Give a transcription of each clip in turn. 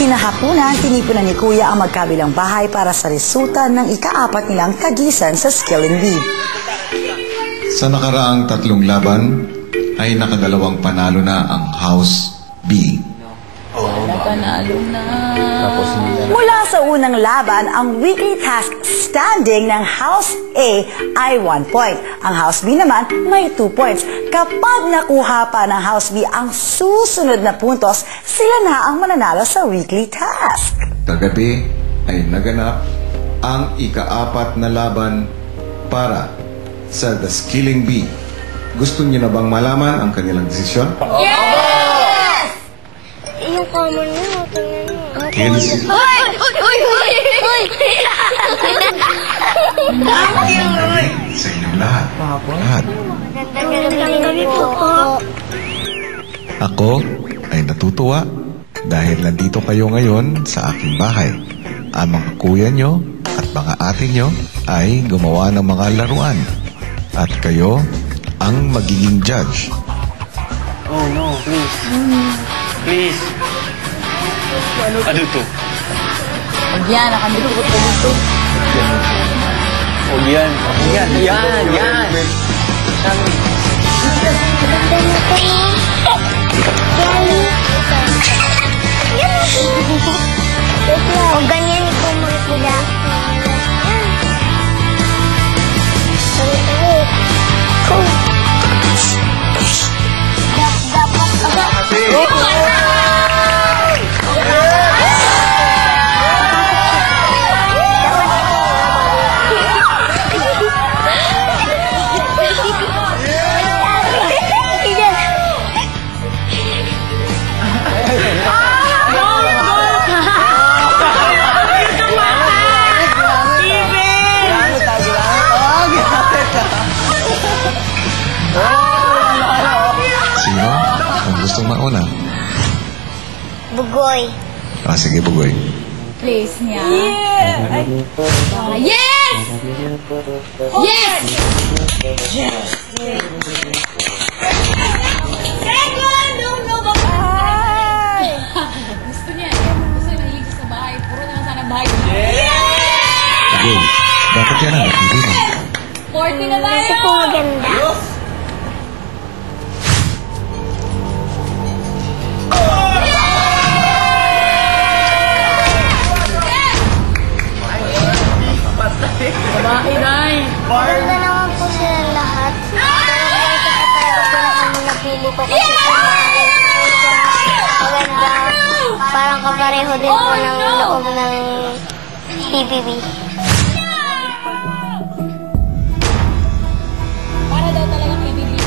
Kinahapunan, tinipunan ni Kuya ang magkabilang bahay para sa resulta ng ika-4 nilang tagisan sa Skilling Bee. Sa nakaraang 3 laban, ay nakadalawang panalo na ang House B. Panalo na. Mula sa unang laban, ang weekly task standing ng House A ay 1 point. Ang House B naman may 2 points. Kapag nakuha pa ng House B ang susunod na puntos, sila na ang mananalo sa weekly task. Kagabi ay naganap ang ika-4 na laban para sa The Skilling Bee. Gusto niyo na bang malaman ang kanilang desisyon? Yes! Yung common nyo, tingnan nyo. Hoy! Hoy! Sa inyong lahat. Lahat. Magandang gabi po. Ako ay natutuwa dahil nandito kayo ngayon sa aking bahay. Ang mga kuya nyo at mga ate nyo ay gumawa ng mga laruan. At kayo ang magiging judge. Oh no, please. Please. Ano to? Huwag yan, nakandito ko dito. Oh yan. Yan. O ganyan ito mga sila. Sino ang gustong mauna? Bugoy. Sige, Bugoy. Place niya. Yes! Yes! Gusto niya. Gusto niya mahilig sa bahay. Puro na lang sana bahay. Bugoy, dapat yan ang napili mo. 40 na tayo! Kasi po maganda. Bahay, Nay! Maganda naman po sila lahat. Pero ito po talaga po napili ko kasi po maganda. Parang kapareho din po ng loob ng PBB. Para daw talagang ibibigay.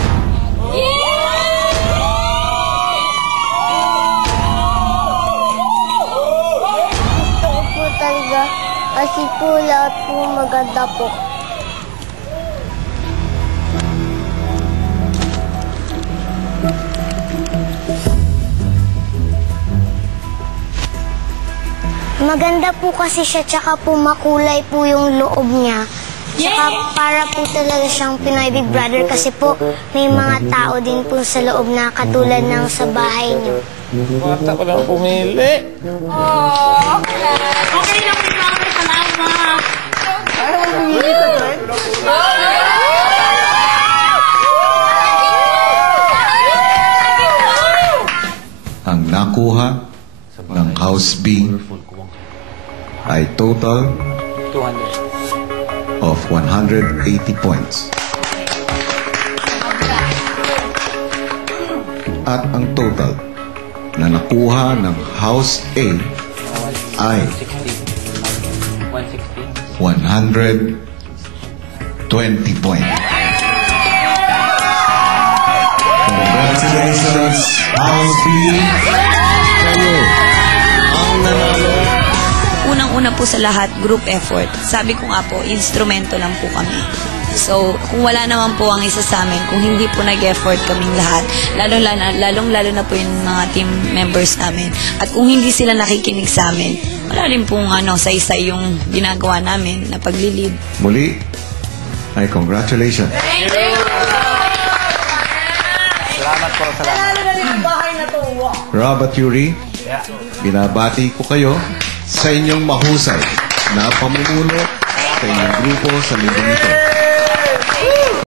Gusto ko po talaga kasi po lahat po maganda po. Maganda po kasi siya, tsaka po makulay po yung loob niya. Tsaka para po talaga siyang Pinoy Big Brother kasi po may mga tao din po sa loob na katulad ng sa bahay niyo. Bata ko lang pumili. Okay lang, salamat. Ang nakuha ng House B ay total 200. of 180 points. At ang total na nakuha ng House A ay 120 points. Congratulations, House B! Kayo ang nanalo. Unang-una po sa lahat, group effort. Sabi ko nga po, instrumento lang po kami. So, kung wala naman po ang isa sa amin, kung hindi po nag-effort kaming lahat, lalong-lalo na po yung mga team members namin. At kung hindi sila nakikinig sa amin, wala rin pong saysay yung ginagawa namin na paglilid. Muli, ay congratulations. Thank you! Salamat po, salamat. Lalo na rin ang bahay na to. Rob at Yuri, Binabati ko kayo sa inyong mahusay na pamumuno sa inyong grupo sa linggong ito.